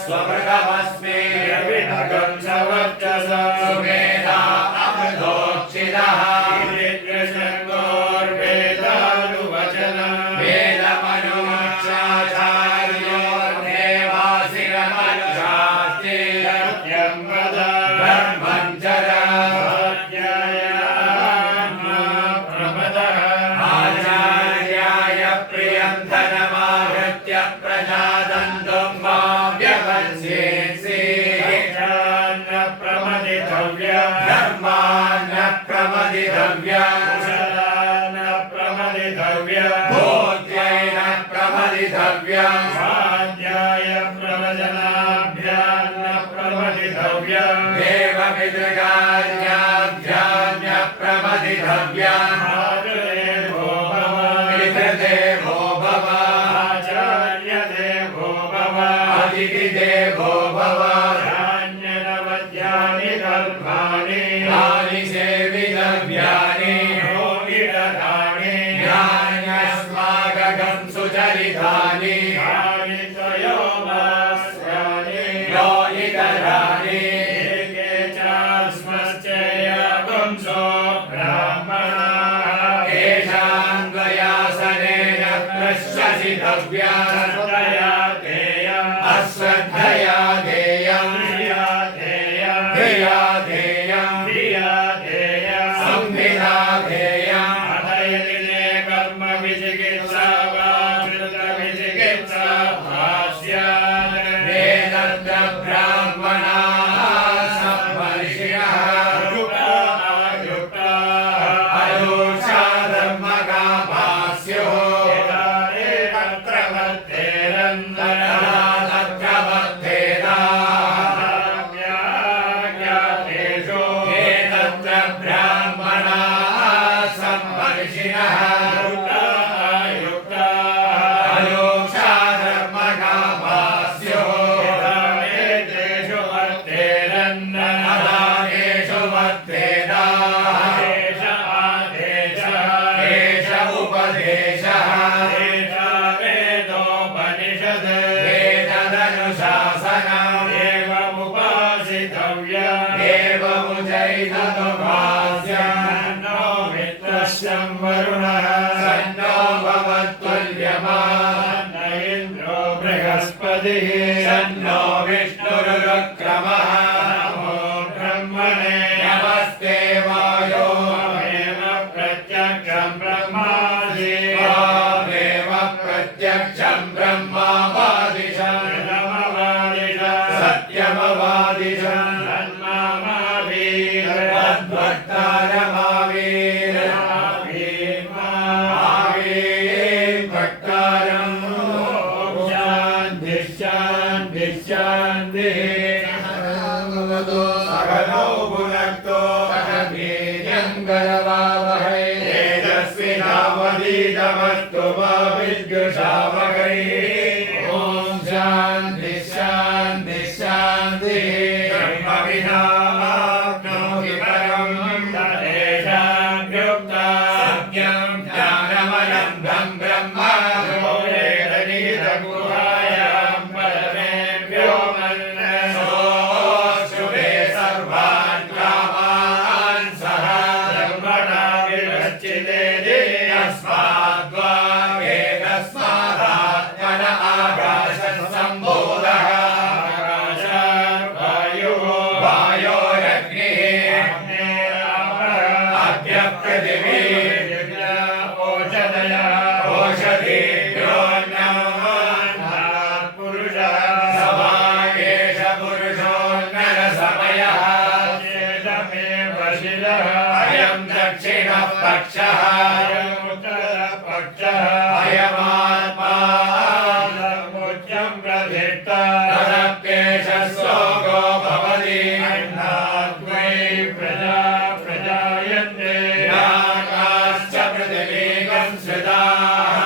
स्वमृतमस्मि रविनगं सवर्चसा सुमेधा अमृतोक्षितः वेदानुवचनम् वेदमनुक्षाचार्योर्देवासिरमनुशास्ति सत्यं वद धर्मं चर प्रमदः आचार्याय प्रियं धनमाहृत्य प्रजादन्तुं मां व्यवस्येसि धर्मान्न प्रमदितव्यम् कुशलान्न प्रमदितव्यम् भोज्यैन प्रमदितव्यम् स्वाध्याय प्रवचनाभ्यान्न प्रमदितव्यम् देवपितृकार्याभ्यान्न प्रमदितव्यम् मातृदेवो भव पितृदेवो भव आचार्यदेवो भव अतिथिदेवो भव तानि सेवितव्यानि योगिरथानि ज्ञान्यस्माकं सुचरितानि तानि त्रयोमास्यानि योगितराणि एके चास्मश्चैवंसो ब्राह्मणाः येषां त्वयासनेन प्रश्वसितव्यः श्रद्धया देयम् अश्रद्धया देयम् धिया देयम् संविदा देयम् अथयति कर्म विचिकित्सा वा कृतविचिकित्सा भाष्यात् वेदत्र ब्राह्मणाः सम्मर्षिणः अयुषा धर्मका भाष्योः तत्र वर्तेरन् तत्र वर्तेरा वरुणः सन्नो भवत्तुल्यमा सन्न इन्द्रो बृहस्पतिः सन्नो विष्णुरुक्रमः नमो ब्रह्मणे नमस्ते वायो त्वमेव प्रत्यक्षं ब्रह्मासि त्वमेव प्रत्यक्षं ब्रह्मवादिशं सत्यमवादिशं तन्मामावीर तद्भक्तारमावीर सकलो भुनक्तो सकवीर्यङ्करवावहै तेजस्विनावधीतमस्तु मा विद्विषावहै ॐ शान्ति शान्ति शान्तिः कर्म विना आप्नोति परं तदेषां युक्ता सत्यं ज्ञानमनं ब्रह्म गुहायां परमे व्योमन् पक्षः अयमात्मा मुच्यं प्रधिष्ठा तदप्येष श्लोको भवति अन्नाद्वै प्रजा प्रजायन्ते नाकाश्च पृथिवीकं श्रिताः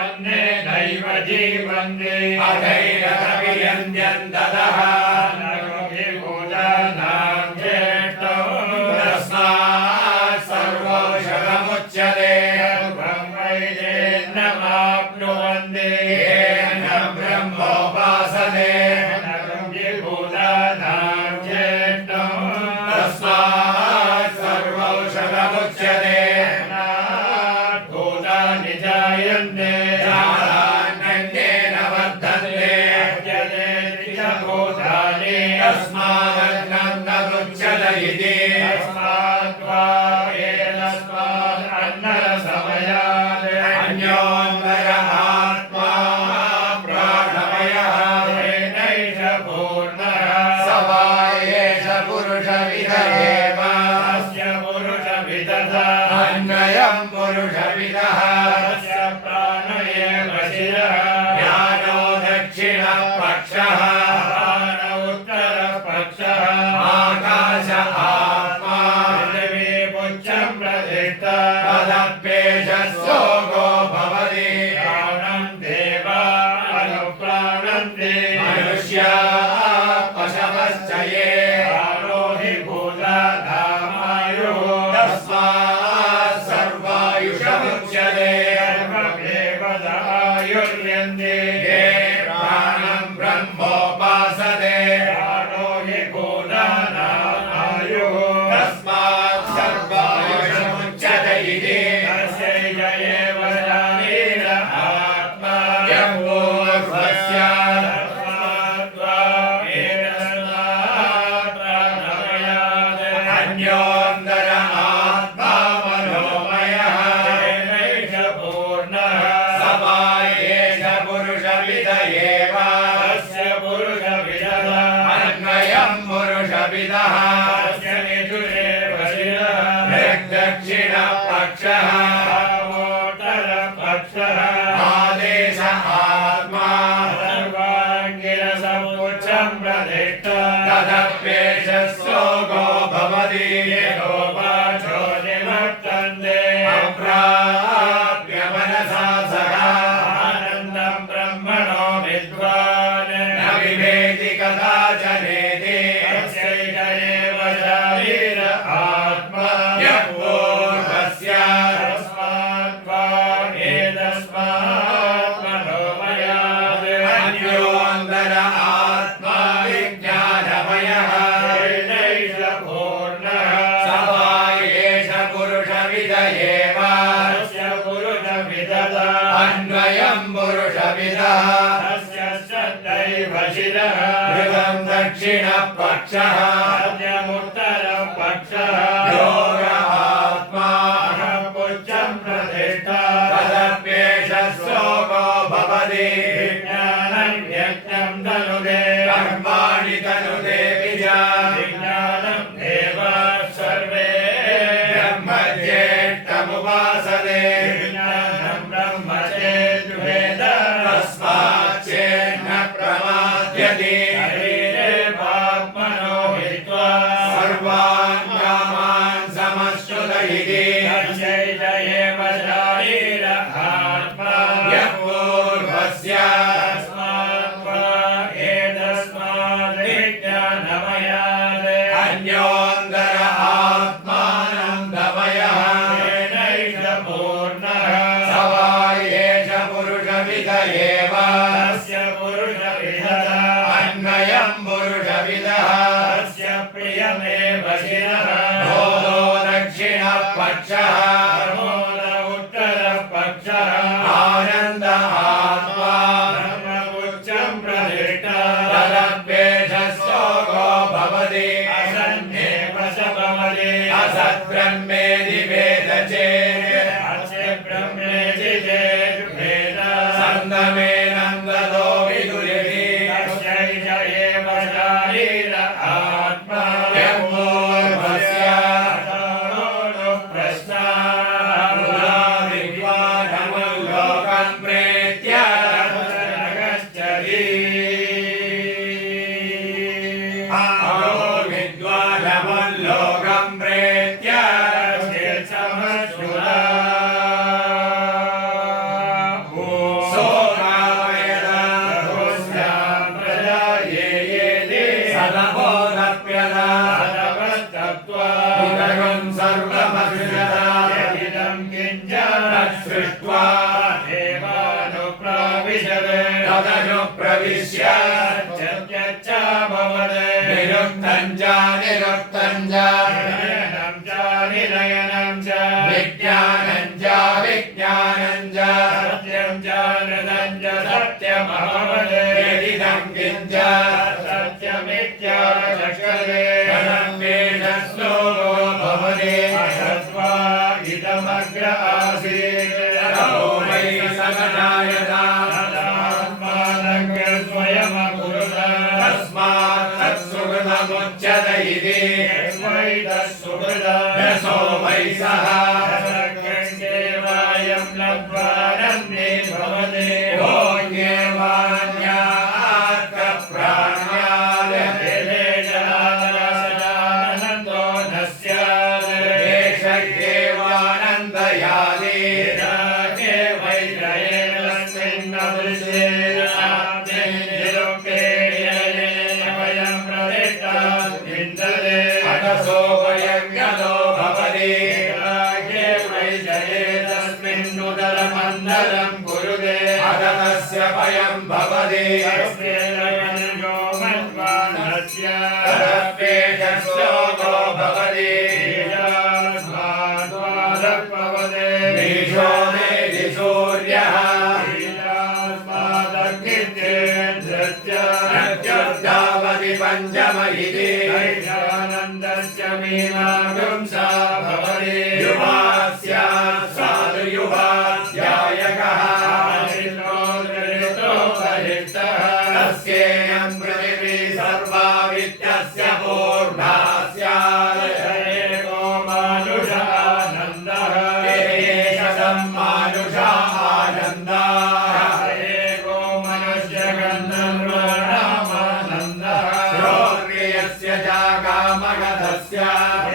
अन्ने नैव जीवन्ते अथैरथवियन्त्यन्ततः भूतानि तस्मादन्नं न मुच्यत इति तस्माद्वा एतस्मादन्नसमयात् अन्योन्मय आत्मा प्राणमयः येनैष पूर्णः स वा एष पुरुषविद एव अस्य पुरुषविदः अन्वयं पुरुषविदः अस्य प्राण एव शिरः ज्ञानो दक्षिणपक्षः प्राण उत्तरपक्षः आकाश आत्मा पृथिवी पुच्छं प्रतिष्ठा तदप्येष सोगो भवति प्राणं देवा अनुप्राणन्ति मनुष्या पशवश्च ये प्राणो हि भूतानामायुः तस्मात् सर्वायुषमुच्यते सर्वदेवतायुर्यन्ते ये प्राणं ब्रह्मोपासते प्राणो हि भूतानामायुः तस्मात् सर्वायुषमुच्यते इति तस्यैष एव शरीर आत्मा यं पूर्वस्य तस्माद्वा एतस्मात् प्राणमयात् अन्योन्तर आत्मा मनोमयः येनैष पूर्णः स वा एष पुरुषविद एव तस्य पुरुषविदः अन्वयं पुरुषविदः तस्य निजुरेव शिरः दक्षिणपक्षः वामोत्तरपक्षः आदेश आत्मा सर्वाङ्गिरसमुच्चं प्रतिष्ठा तदप्येष सोगो भवति येनोपाचो निवर्तन्ते अप्राप्य मनसा सह आनन्दं ब्रह्मणो विद्वान् न विवेति कदाचनेति तस्यैष एव शरीर आत्मा यः पूर्वस्य तस्माद्वा एतस्मात् मनोमयात् अन्योन्तर आत्मा विज्ञानमयः येनैष पूर्णः स वा एष पुरुषविद एव तस्य पुरुषविदः अन्वयं पुरुषविदः तस्य श्रद्धैव शिरः हृदं दक्षिणपक्षः मध्यमुत्तरपक्षः योग आत्मा पुच्छं प्रतिष्ठा तदप्येष सोगो भवति विज्ञानं यज्ञं तनुदे कर्माणि तनुदे विज्ञानं देवा सर्वे ब्रह्मज्येष्ठमुपासते विज्ञानं ब्रह्म चेद्वेद तस्मात् चेन्न प्रमाद्यते शरीरे पाप्मनो हित्वा सर्वान् कामान् समश्नुत इति तस्यैष एव शरीर आत्मा यः पूर्वस्य तस्माद्वा एतस्मात् विज्ञानमयात् अन्योन्तर आत्मानन्दमयः येनैष पूर्णः स वा एष पुरुषविद एव तस्य पुरुषविदः अन्वयं पुरुषविदः तस्य प्रियमेव शिरः बोधो दक्षिणपक्षः प्रमोद उत्तरपक्षः आनन्द आत्मा ब्रह्मपुच्छं प्रतिष्ठा तदप्येष सोगो भवति असन्नेव स भवति असद्ब्रह्मेति वेद चेत् अस्य ब्रह्मेति चेत् वेद सन्दमेनन्दतो विदुरिति तस्यैष एव शरीर आत्मा यः पूर्वस्य प्रश्नाः विद्वानमुल्लोकं प्रेत्य गच्छति विद्वानमुल्लोकं प्रेत्य समश्नुरा सोमायदा घोष्यां प्रजा ये सदबोधप्यदा सदवस्तत्वा इदं सर्वमसृजता यदिदं किञ्चन सृष्ट्वा देवानुप्राविशत् तदनुप्रविश्य भवत् निरुक्तं च निलयनं च विज्ञानं च सत्यं च नृतं च सत्यमभवत् यदिदं किञ्चित् किञ्च सत्यमित्याचक्षते श्लोको भवति अशत्वा इदमग्र आसीत् ततो वै सगजायता स्वयमकुरुत तस्मात् तत्सुकृतमुच्यत इति वै तत्सुकृतो वै सः देवायं लब्ध्वा रम्ये भवति भयं भवति श्लोको भवति नीशो मेधि सूर्यः नृत्योद्धावति पञ्चम इति आनन्दस्य मीमांसा भवति युवा स्यात् साधु युवा ध्यायकः तस्येयं पृथिवी सर्वा वित्तस्य पूर्णा स्यात् एको मानुष आनन्दः एषदं मानुष आनन्दः एको मनुष्यगन्धर्वाणामानन्दः श्रोत्रियस्य च कामगतस्य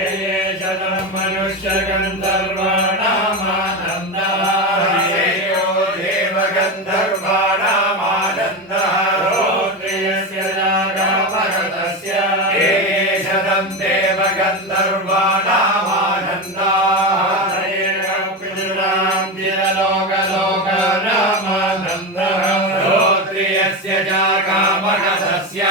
एषदं मनुष्यगन्धर्वाणामानन्दः एको देवगन्धर्वाणामानन्दः देवगन्धर्वाणामानन्दाः श्रोत्रियस्य च कामगतस्य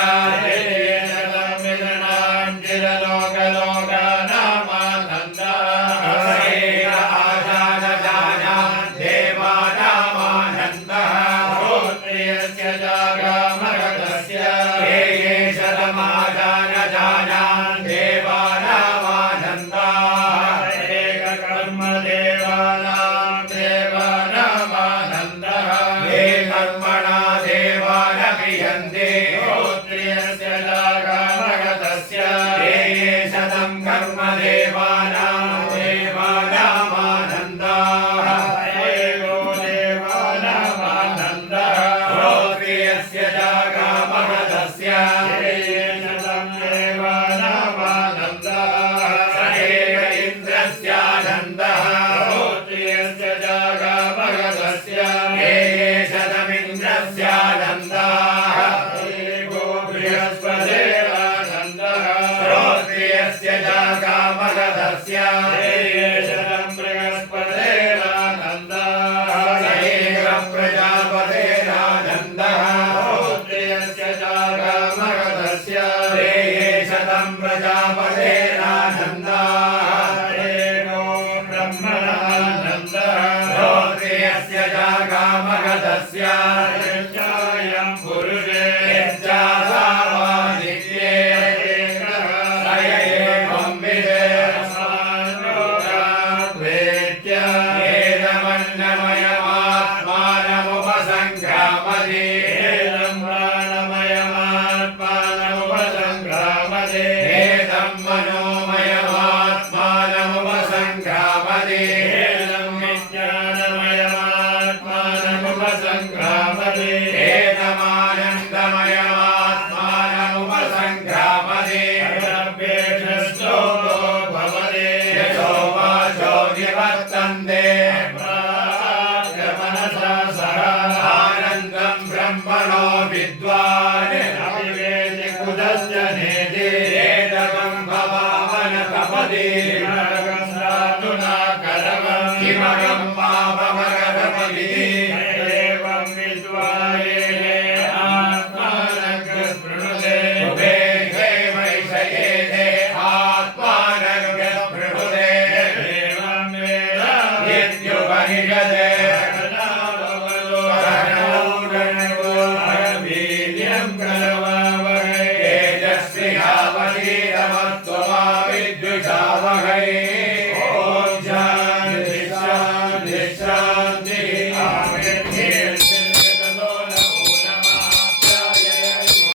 Jai